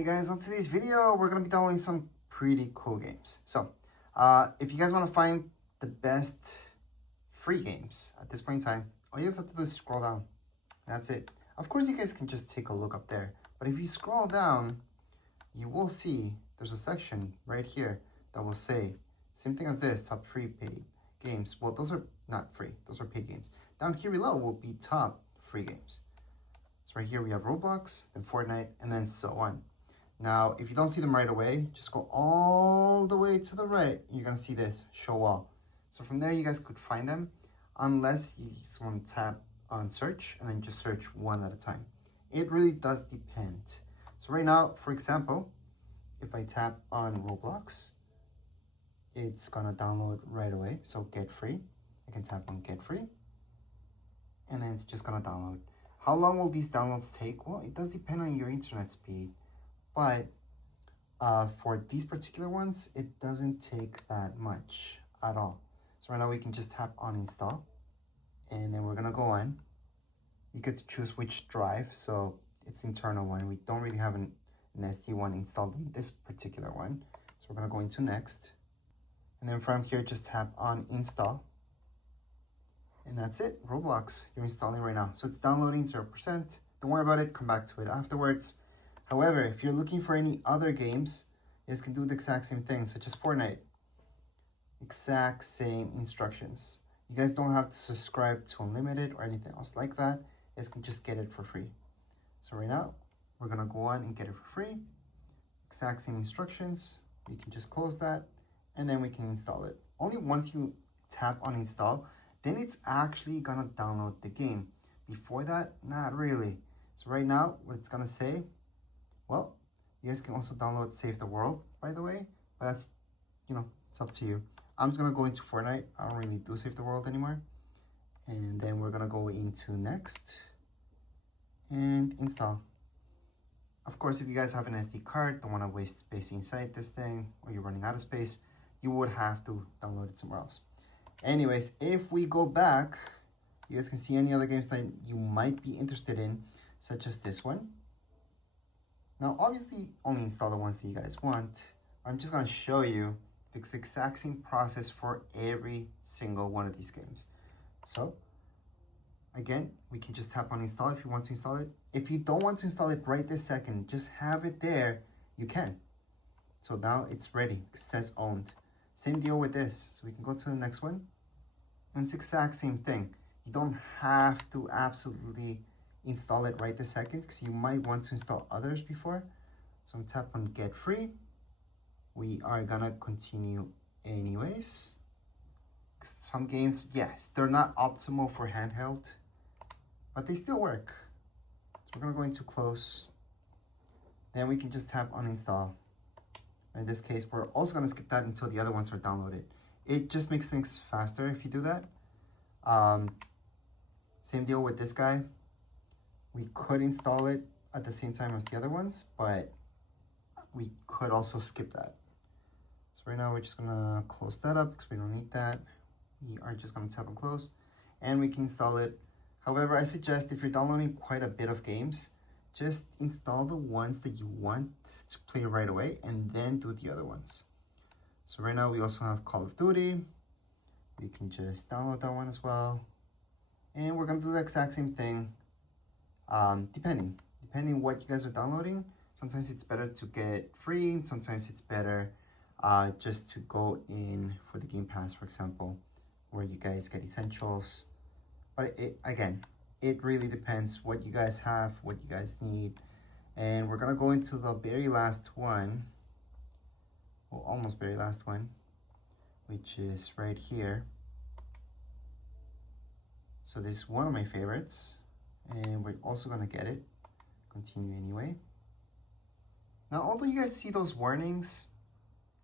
Hey guys, on today's video, we're going to be downloading some pretty cool games. So, if you guys want to find the best free games at this point in time, all you guys have to do is scroll down. That's it. Of course, you guys can just take a look up there. But if you scroll down, you will see there's a section right here that will say, same thing as this, top free paid games. Well, those are not free. Those are paid games. Down here below will be top free games. So right here we have Roblox, then Fortnite, and then so on. Now, if you don't see them right away, just go all the way to the right. You're going to see this, show all. So from there, you guys could find them, unless you just want to tap on search and then just search one at a time. It really does depend. So right now, for example, if I tap on Roblox, it's going to download right away. So get free. I can tap on get free, and then it's just going to download. How long will these downloads take? Well, it does depend on your internet speed. But for these particular ones, it doesn't take that much at all. So right now we can just tap on install, and then we're gonna go on. You get to choose which drive, so it's internal one. We don't really have an SD one installed in this particular one. So we're gonna go into next. And then from here, just tap on install. And that's it, Roblox, you're installing right now. So it's downloading 0%. Don't worry about it, come back to it afterwards. However, if you're looking for any other games, you guys can do the exact same thing, such as Fortnite. Exact same instructions. You guys don't have to subscribe to Unlimited or anything else like that. You guys can just get it for free. So right now, we're gonna go on and get it for free. Exact same instructions. You can just close that, and then we can install it. Only once you tap on install, then it's actually gonna download the game. Before that, not really. So right now, what it's gonna say, well, you guys can also download Save the World, by the way, but that's, it's up to you. I'm just gonna go into Fortnite. I don't really do Save the World anymore. And then we're gonna go into next and install. Of course, if you guys have an SD card, don't wanna waste space inside this thing, or you're running out of space, you would have to download it somewhere else. Anyways, if we go back, you guys can see any other games that you might be interested in, such as this one. Now, obviously, only install the ones that you guys want. I'm just going to show you the exact same process for every single one of these games. So, again, we can just tap on install if you want to install it. If you don't want to install it right this second, just have it there, you can. So now it's ready, it says owned. Same deal with this. So we can go to the next one. And it's the exact same thing. You don't have to absolutely install it right this second, because you might want to install others before. So I'm tap on get free. We are gonna continue anyways. Some games, yes, they're not optimal for handheld, but they still work. So we're gonna go into close. Then we can just tap on install. In this case, we're also gonna skip that until the other ones are downloaded. It just makes things faster if you do that. Same deal with this guy. We could install it at the same time as the other ones, but we could also skip that. So right now we're just gonna close that up because we don't need that. We are just gonna tap on close, and we can install it. However, I suggest if you're downloading quite a bit of games, just install the ones that you want to play right away and then do the other ones. So right now we also have Call of Duty. We can just download that one as well. And we're gonna do the exact same thing. Depending what you guys are downloading, sometimes it's better to get free, sometimes it's better just to go in for the Game Pass, for example, where you guys get essentials. But again, it really depends what you guys have, what you guys need. And we're gonna go into the very last one, well, almost very last one, which is right here. So this is one of my favorites. And we're also gonna get it. Continue anyway. Now, although you guys see those warnings,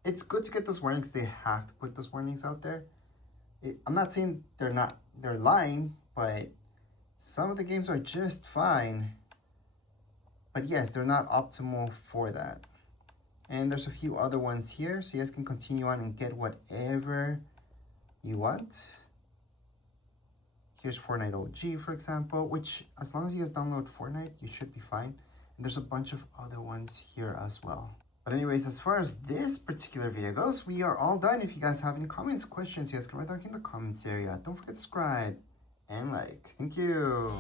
it's good to get those warnings. They have to put those warnings out there. I'm not saying they're lying, but some of the games are just fine. But yes, they're not optimal for that. And there's a few other ones here, so you guys can continue on and get whatever you want. Here's Fortnite OG, for example, which as long as you guys download Fortnite, you should be fine. And there's a bunch of other ones here as well. But anyways, as far as this particular video goes, we are all done. If you guys have any comments, questions, you guys can write down in the comments area. Don't forget to subscribe and like. Thank you.